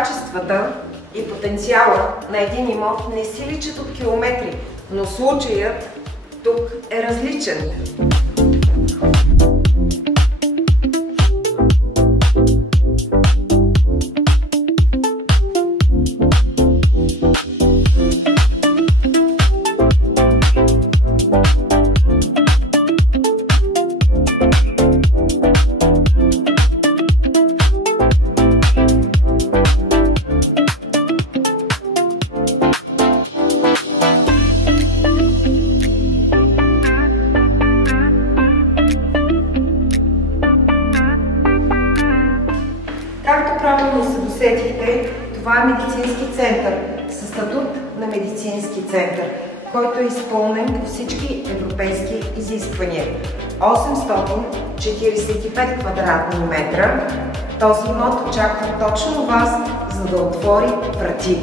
Качествата и потенциала на един имот не си личат от километри, но случаят тук е различен. Както правилно се досетихте, това е медицински център със статут на медицински център, който е изпълнен по всички европейски изисквания. 845 квадратни метра. Този имот очаква точно вас, за да отвори врати.